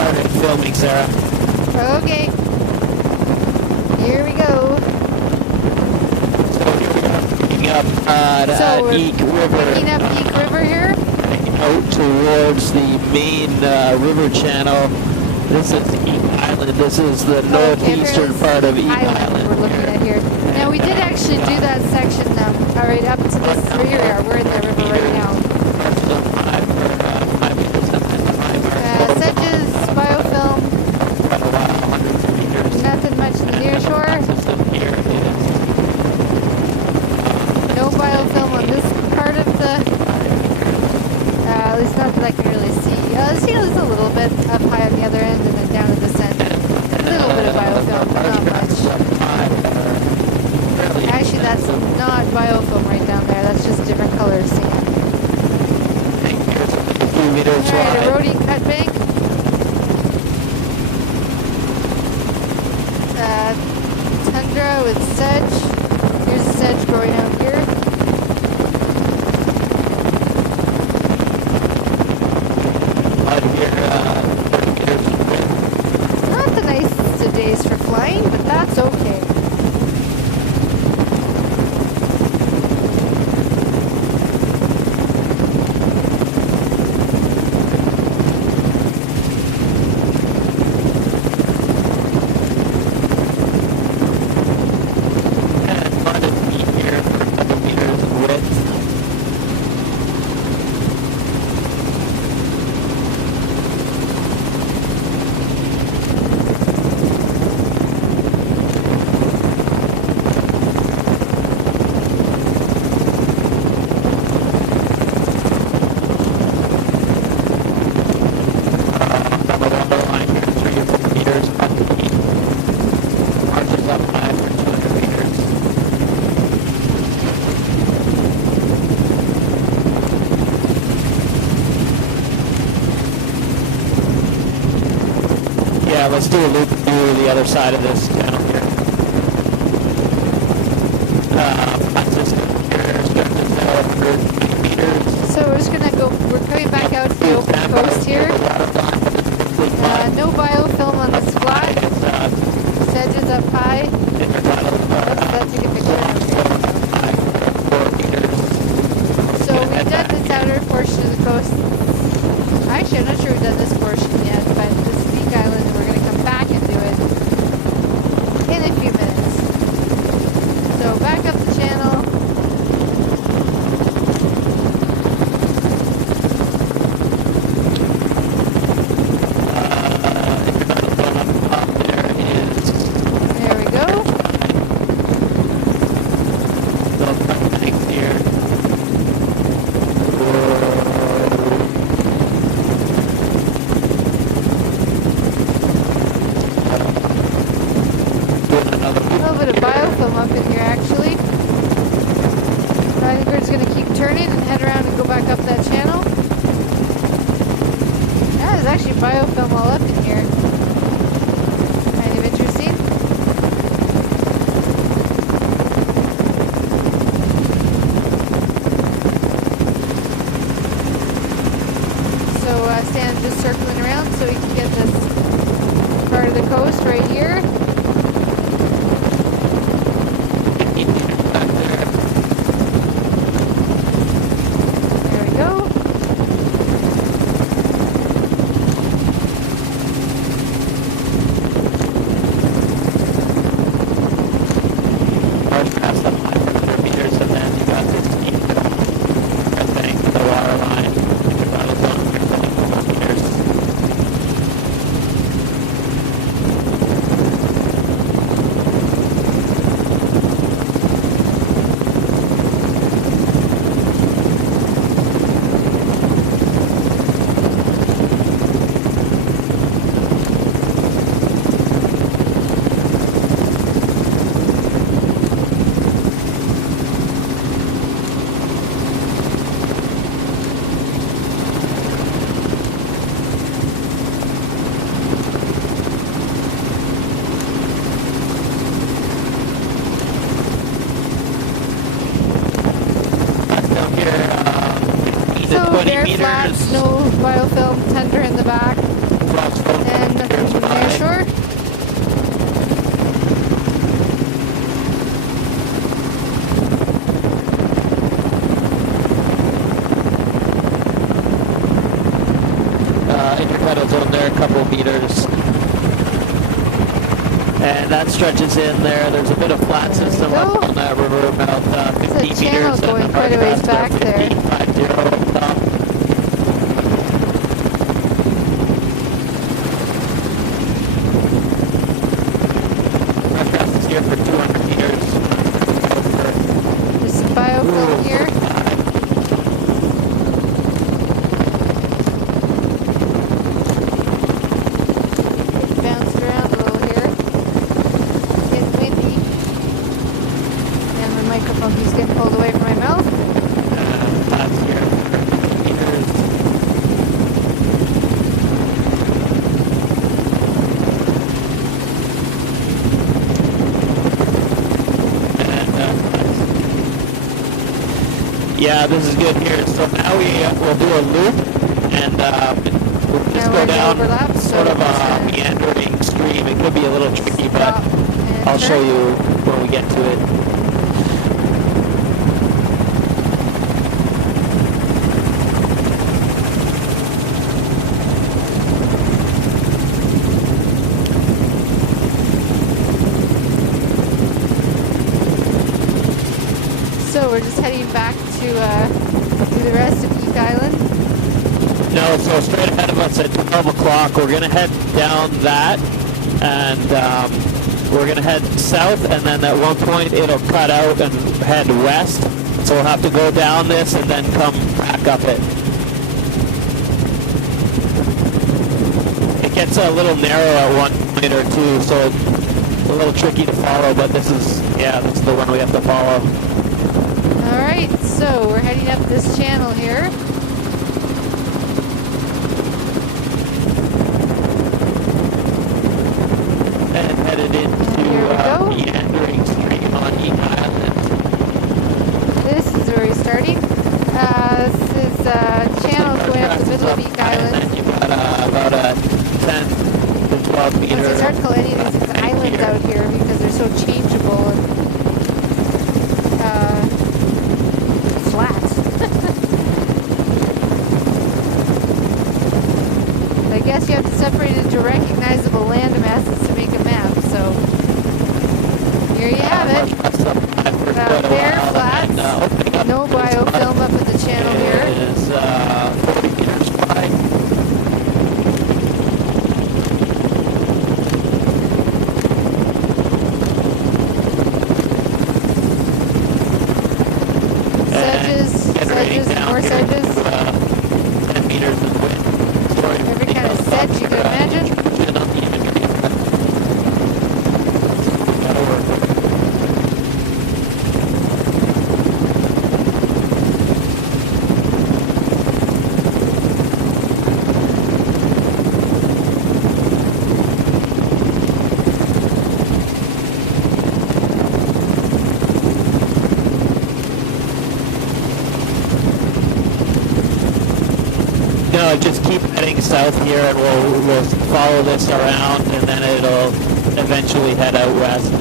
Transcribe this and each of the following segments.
started filming, Sarah. Okay. Here we go. So here we are picking up So Eek River. Picking up Eek River here. Out towards the main river channel. This is Eek Island. This is the northeastern part of Eek Island. We're looking at here. Now we did actually do that section right up to this. Here we are. We're in the river right now. Sedges, biofilm. Nothing much in the near shore. No biofilm on this part of the. At least not that I can really see. See, there's a little bit up high on the other end and then down the descent. A little bit of biofilm, not much. Actually, that's not biofilm right down there. That's just different color sand. Alright, eroding cut bank. Tundra with sedge. Here's the sedge growing out here. Not the nicest of days for flying, but that's okay. Yeah, let's do a loop through the other side of this channel here. So we're just gonna go. We're coming back out to the open coast here. No biofilm on this flat. Sedges up high. Let's take a picture. So we've done this outer portion of the coast. Actually, I'm not sure we've done this portion yet, but this is Eek Island, and we're going to come back and do it in a few minutes. So back up the channel. There we go. Up in here actually. I think we're just going to keep turning and head around and go back up that channel. Yeah, there's actually biofilm all up in here. Kind of interesting. So Stan's just circling around so we can get this part of the coast right here. Bare flats, no biofilm, tundra in the back, and intertidal zone there, a couple meters. And that stretches in there. There's a bit of flat system up on that river, about 50 meters. Channel going quite a ways back there. 50 up top. Marsh is here for 200 meters. There's some biofilm here. He's getting pulled away from my mouth. That's here for meters. And yeah, this is good here. So now we'll do a loop, and we'll just go down sort of a meandering stream. It could be a little tricky, but I'll show you when we get to it. So we're just heading back to do the rest of Eek Island? No, so straight ahead of us at 12 o'clock, we're going to head down that, and we're going to head south, and then at one point it'll cut out and head west. So we'll have to go down this and then come back up it. It gets a little narrow at one point or two, so it's a little tricky to follow, but this is the one we have to follow. Alright, so we're heading up this channel here. And headed into meandering stream on Eek Island. This is where we're starting. This is channel going up the middle of Eek Island. And you've got about a 10 to 12 meter. It's hard to call any of these islands out here because they're so changeable and flat. I guess you have to separate it into recognizable land masses to make a map, so here you have it. Bare flats, no biofilm up at the channel here. It is 40 meters wide. Sedges, more sedges. 10 meters in width. Every kind of sedge you can imagine. No, just keep heading south here, and we'll follow this around, and then it'll eventually head out west.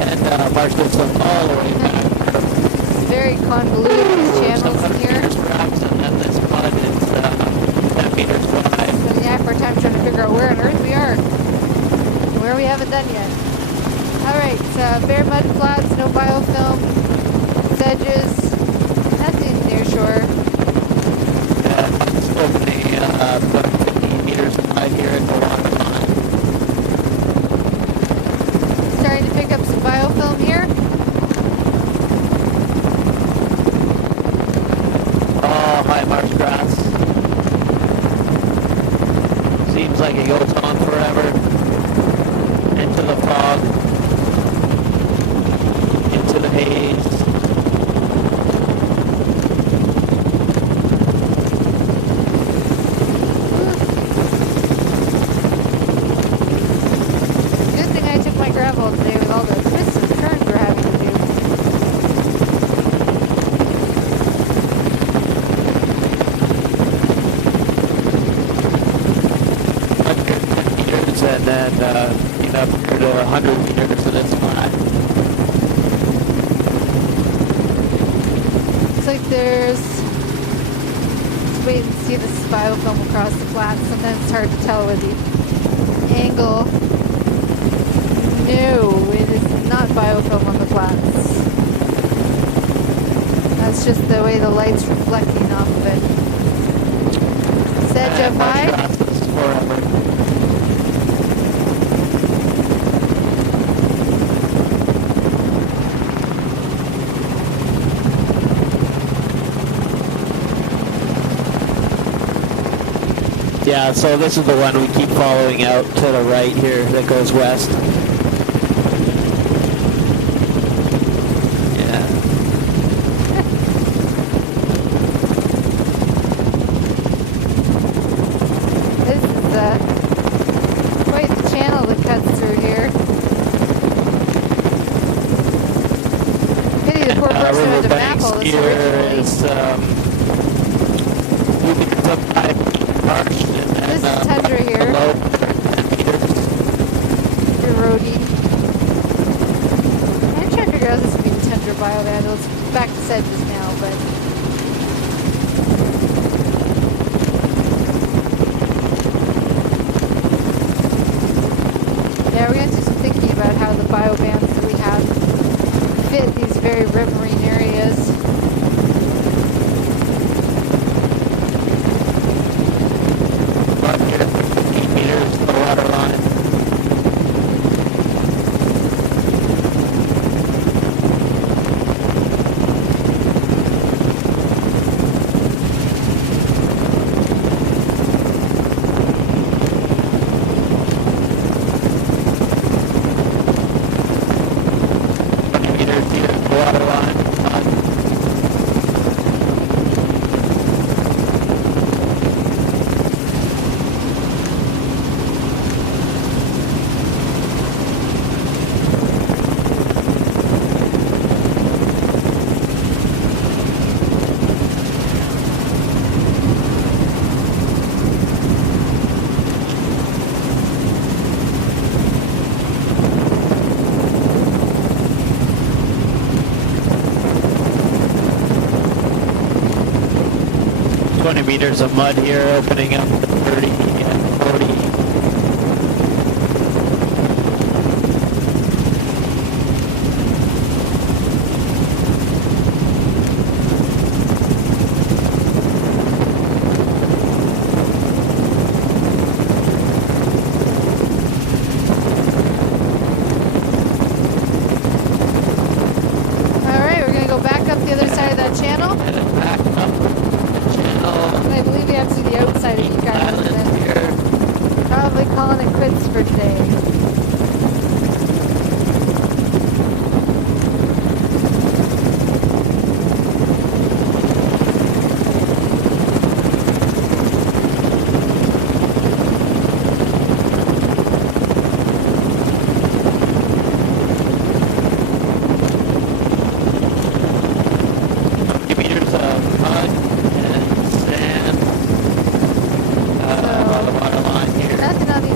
And Marsh this one all the way back. Very convoluted, these channels in here. Perhaps, and then this mud is 10 meters wide. Spending the for time trying to figure out where on earth we are. Where we haven't done yet. Alright, bare mud flats, no biofilm, sedges, nothing near shore. It's opening about 15 meters wide here at the water line. Starting to pick up some biofilm here. Oh, high marsh grass. Seems like it goes on forever. Into the fog. Into the haze. Good thing I took my gravel today with all the twists and turns we're having to do. and then up to 100 meters, and it's fine. Looks like there's... Let's wait and see this biofilm across the flats. Sometimes it's hard to tell with the angle. No, it is not biofilm on the flats. That's just the way the light's reflecting off of it. Sedge up high. Yeah, so this is the one we keep following out to the right here that goes west. Meters of mud here, opening up to 30 and 40.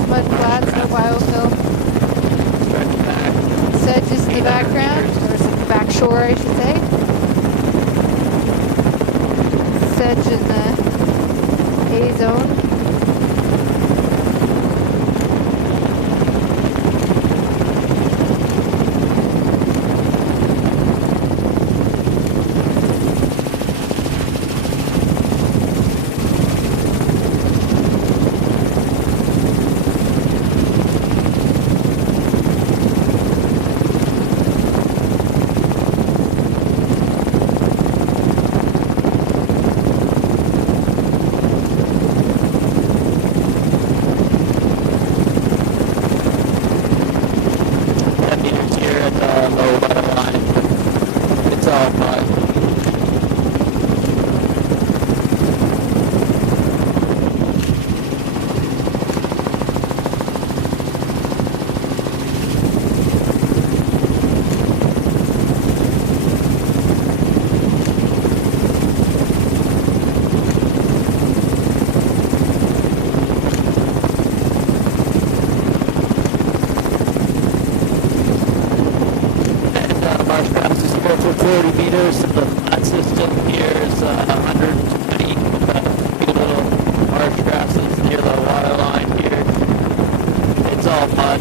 Mud flats, no biofilm. 40 meters. The flat system here is 120 with a few little marsh grasses near the water line here. It's all mud.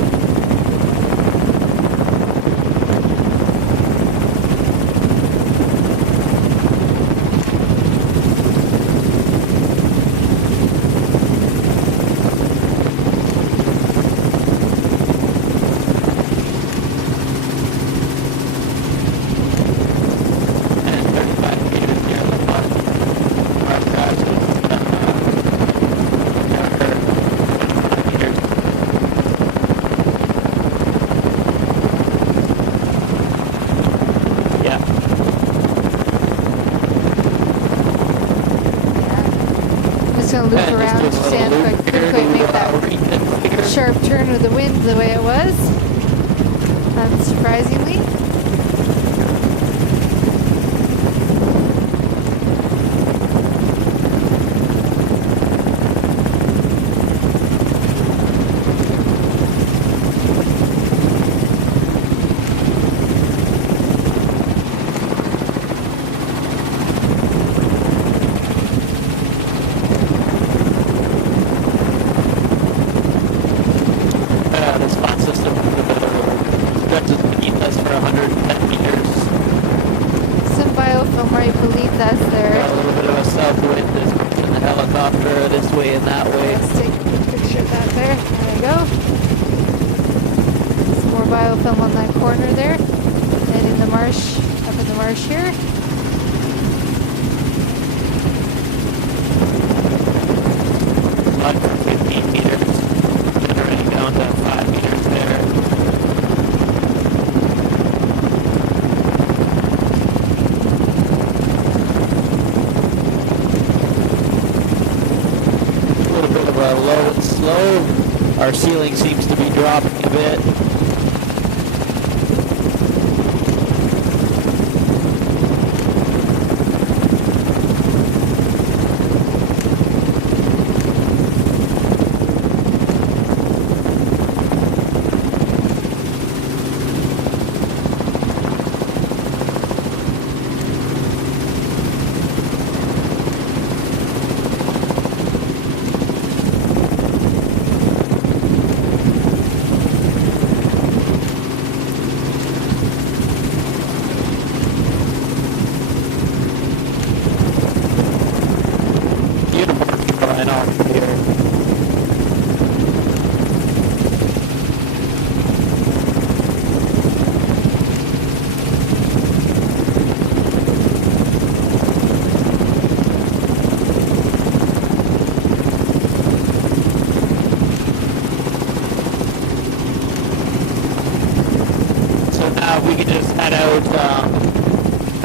Gonna loop around to stand, but I couldn't quite make that sharp turn with the wind the way it was, unsurprisingly. Our ceiling seems to be dropping a bit.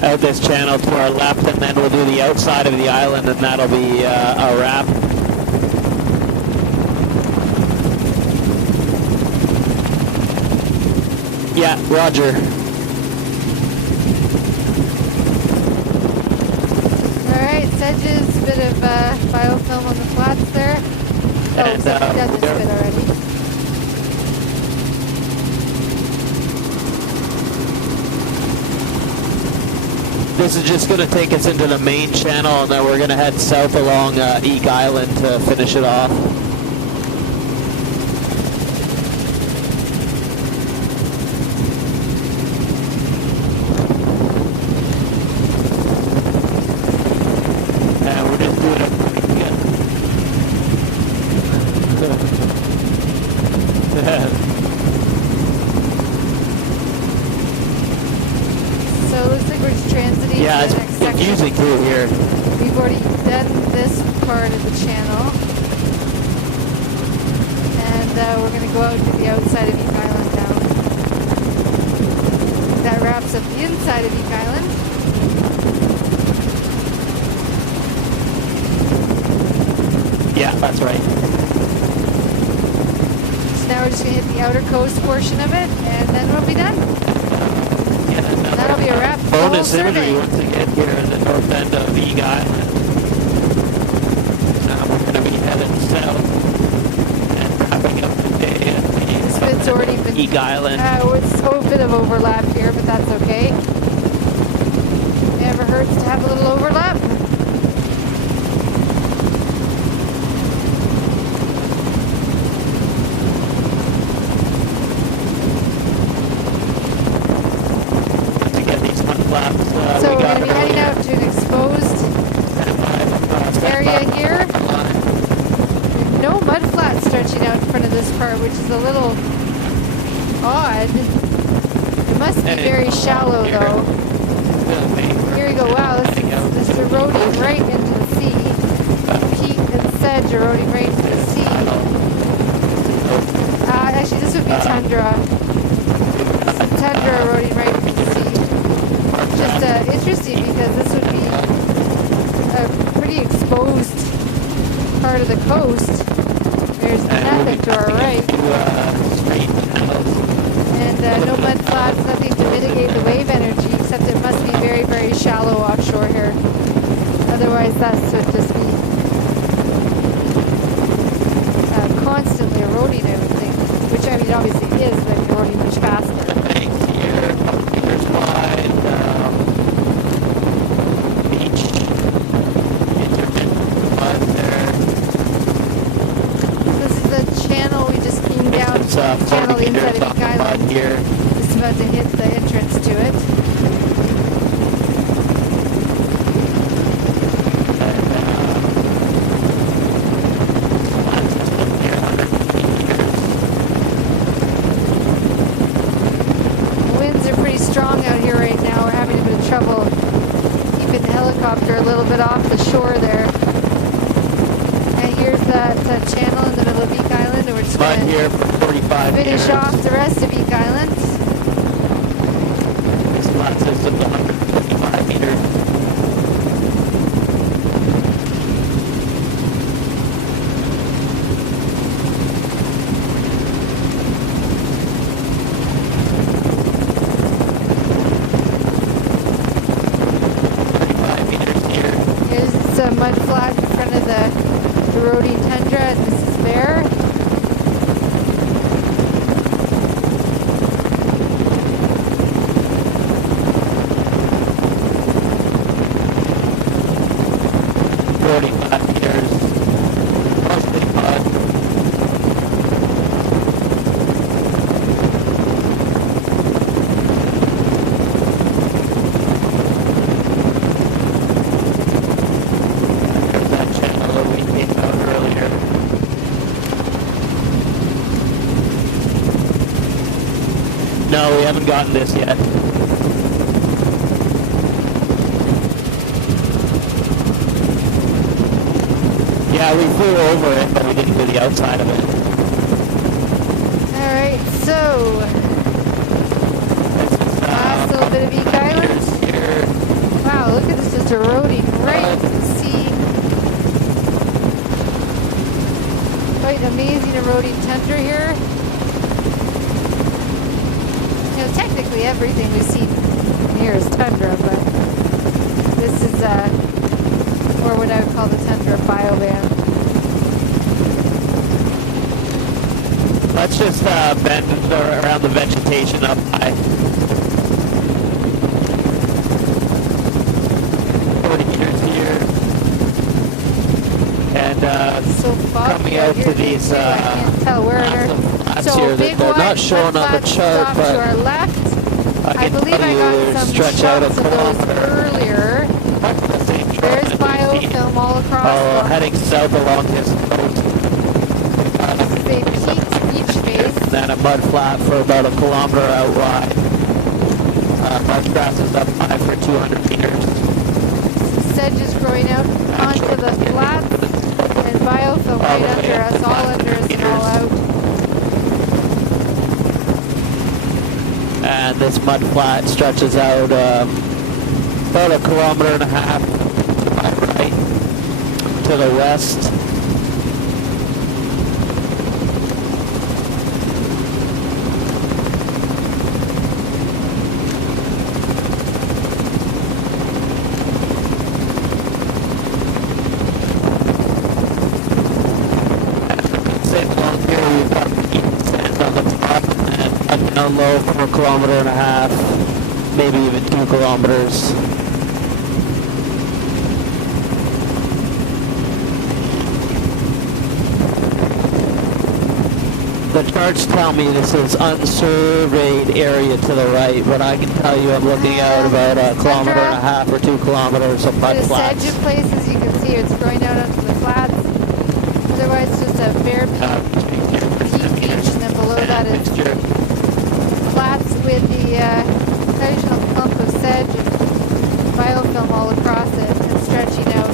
Out this channel to our left, and then we'll do the outside of the island, and that'll be a wrap. Yeah, roger. Alright, sedges, a bit of biofilm on the flats there. And, that just bit already. This is just going to take us into the main channel, and then we're going to head south along Eek Island to finish it off. And we're just doing it pretty good. So it looks like we're just transiting to the next section. Yeah, it's confusing through here. We've already done this part of the channel. And we're going to go out to the outside of Eek Island now. That wraps up the inside of Eek Island. Yeah, that's right. So now we're just going to hit the outer coast portion of it, and then we'll be done. That'll be a wrap. Bonus imagery once again here in the north end of Eek Island. Now we're going to be headed south and wrapping up the day at this bit's already been Eek Island. It's a bit of overlap here, but that's okay. Never hurts to have a little overlap. So we're going to be heading out to an exposed area here. No mud flat stretching out in front of this part, which is a little odd. It must be very shallow though. Here we go. Wow, this is eroding right into the sea. Peat and sedge eroding right into the sea. Actually, this would be tundra. Some tundra eroding right into the sea. Just interesting because this would be a pretty exposed part of the coast. There's nothing to our right. And no mud flats, nothing to mitigate the wave energy, except it must be very, very shallow offshore here. Otherwise, that would just be constantly eroding, I would think. Which, I mean, obviously is, but eroding much faster. Channel inside of Peak Island. Here. Just about to hit the entrance to it. The winds are pretty strong out here right now. We're having a bit of trouble keeping the helicopter a little bit off the shore there. And here's that channel in the middle of Peak Island, and we're just going here for 45 finish off the rest of Peak Island. This flat system is 125 meters. Here's a mud flat in front of the eroding tundra, and this is bare. No, we haven't gotten this yet. Yeah, we flew over it, but we didn't do the outside of it. Alright, so last little bit of Peak Island. Wow, look at this, just eroding right into the sea. Quite amazing eroding tundra here. You know, technically everything we see here is tundra, but this is or what I would call the tundra bioband. Let's just bend around the vegetation up high. 40 meters here. And so coming out to these I can't tell where flats so here big that they're one, not shown on the chart, to but our left. I believe I tell got you some stretch out shots a of those kilometer. earlier. There's biofilm all across. Heading south along this coast. This is a peaked beach face. And then a mud flat for about a kilometer out wide. Mud grass is up high for 200 meters. Sedge is growing out onto the flats, and biofilm right under us, all under us and all out. And this mud flat stretches out about a kilometer and a half to my right, to the west. Down low for a kilometer and a half, maybe even 2 kilometers. charts tell me this is unsurveyed area to the right, but I can tell you I'm looking out about a kilometer and a half or 2 kilometers of mud flats. There's sedge in places, you can see it's growing out onto the flats. Otherwise, it's just a bare peak beach, and then below that is flats with the occasional clump of sedge and biofilm all across it and stretching out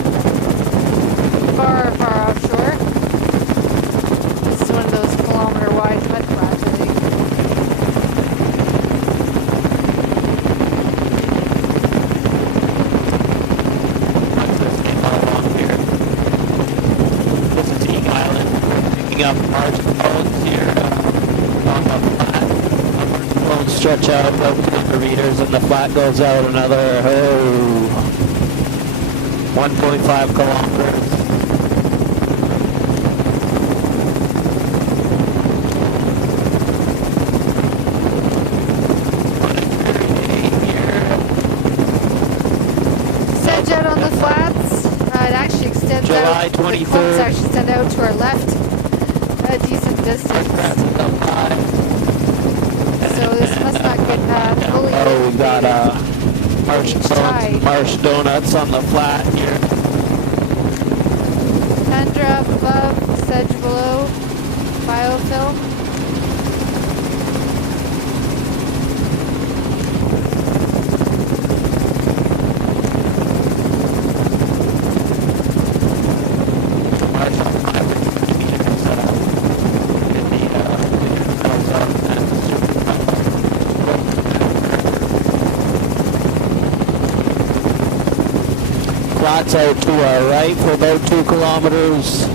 far, far offshore. This is one of those kilometer-wide mud flats, I think. This is Eagle Island. Picking up margin bones here on the flat. Margin bones stretch out about 200 meters, and the flat goes out another 1.5 kilometers. Sedge out on the flats. It actually extends July out. 23rd. The clumps actually extend out to our left a decent distance. So this must not get fully Oh, we've got marsh donuts on the flat here. Tundra up above, sedge below, biofilm. Flats out to our right for about 2 kilometers.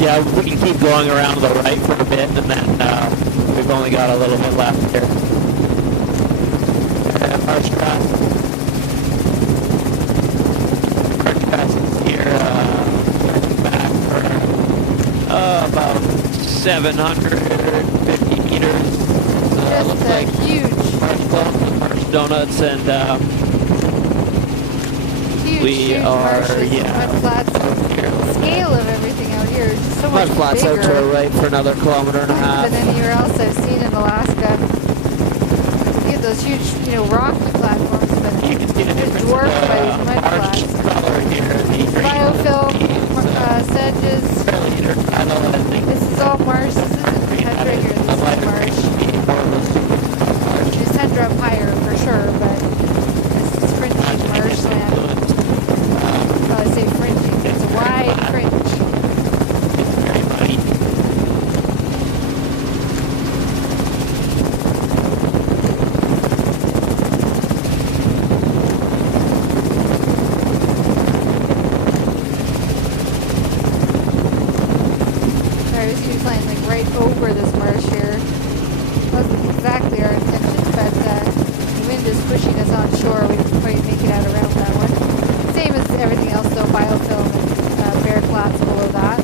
Yeah, we can keep going around to the right for a bit, and then we've only got a little bit left here. Marsh grass. Marsh grass is here, back for about 750 meters. Just a huge, Marsh clumps and marsh donuts, and huge marshes, mud flats. The scale of everything out here is so much mud flats out to bigger our right for another kilometer and a half. than anywhere else I've seen in Alaska. You get those huge, rocky platforms, but You can see the it's difference dwarfed by these in mud marsh flats. color here. The green Biofilm, is, sedges. fairly intertidal, I think. This is all marsh. This isn't tundra here. This is marsh. There's tundra up higher for sure, but this is fringy marshland. Well, I say fringy. It's a wide fringe. It's very muddy. Sorry, we seem to be flying like right over this marsh here. Wasn't exactly our intention, but the wind is pushing us onshore. We didn't quite make it out around that one. Same as everything else though, biofilm and bare flats below that.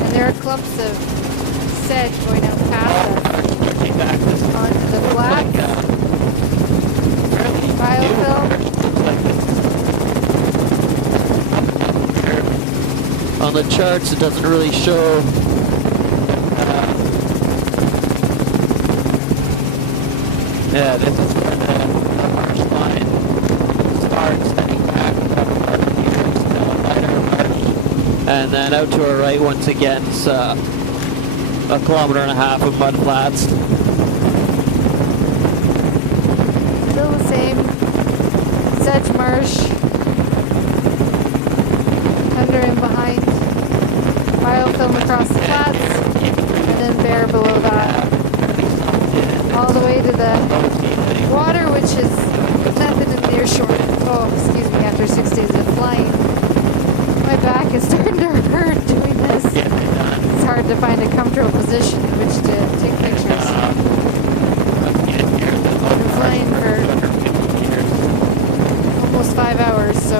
And there are clumps of sedge going out past us onto the flats. Biofilm. On the charts, it doesn't really show. Yeah, this is where the marsh line starts, heading back a couple of meters to lighter marsh. And then out to our right, once again, it's a kilometer and a half of mud flats. Still the same. Sedge marsh. Tundra in behind. Biofilm across the flats. And then bare below that. All the way to the water, which is nothing in near shore. Oh, excuse me, after 6 days of flying. My back is starting to hurt doing this. It's hard to find a comfortable position in which to take pictures. I've been flying for almost 5 hours, so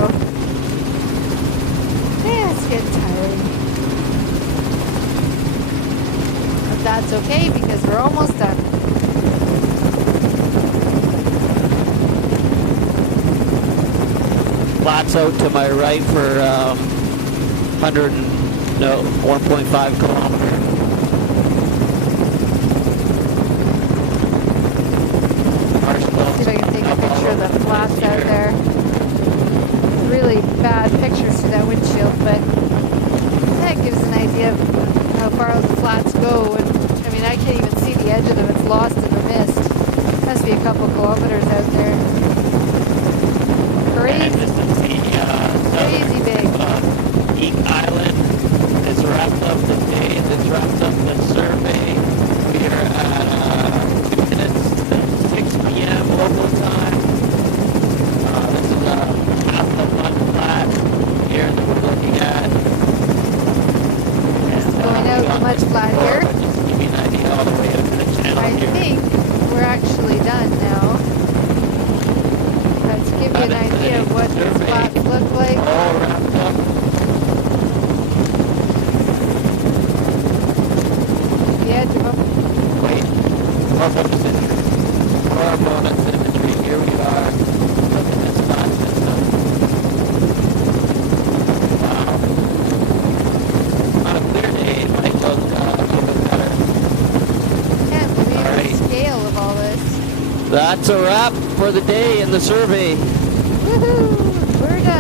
yeah, it's getting tiring. But that's okay because we're almost done. Flats out to my right for 1.5 kilometers. See if I can take a picture of the flats out there. Really bad pictures through that windshield, but that gives an idea of how far out the flats go. And I mean, I can't even see the edge of them. It's lost in the mist. Must be a couple kilometers out there. Crazy, crazy big. Eek Island is wrapped up the day. This wraps up the survey. We are at 2 minutes to 6 p.m. local time. This is half the mud flat here that we're looking at. Going out the mud flat here. Just to give you an idea all the way up to the channel I here. think we're actually done now. But to give you an idea of what these flats look like. All wrapped up. The edge of them. Wait, bonus entry. For our bonus entry, here we are. Look at this flat system. Wow. On a clear day, it might look a little bit better. Can't believe All right. the scale of all this. That's a wrap for the day in the survey. Woohoo! We're done.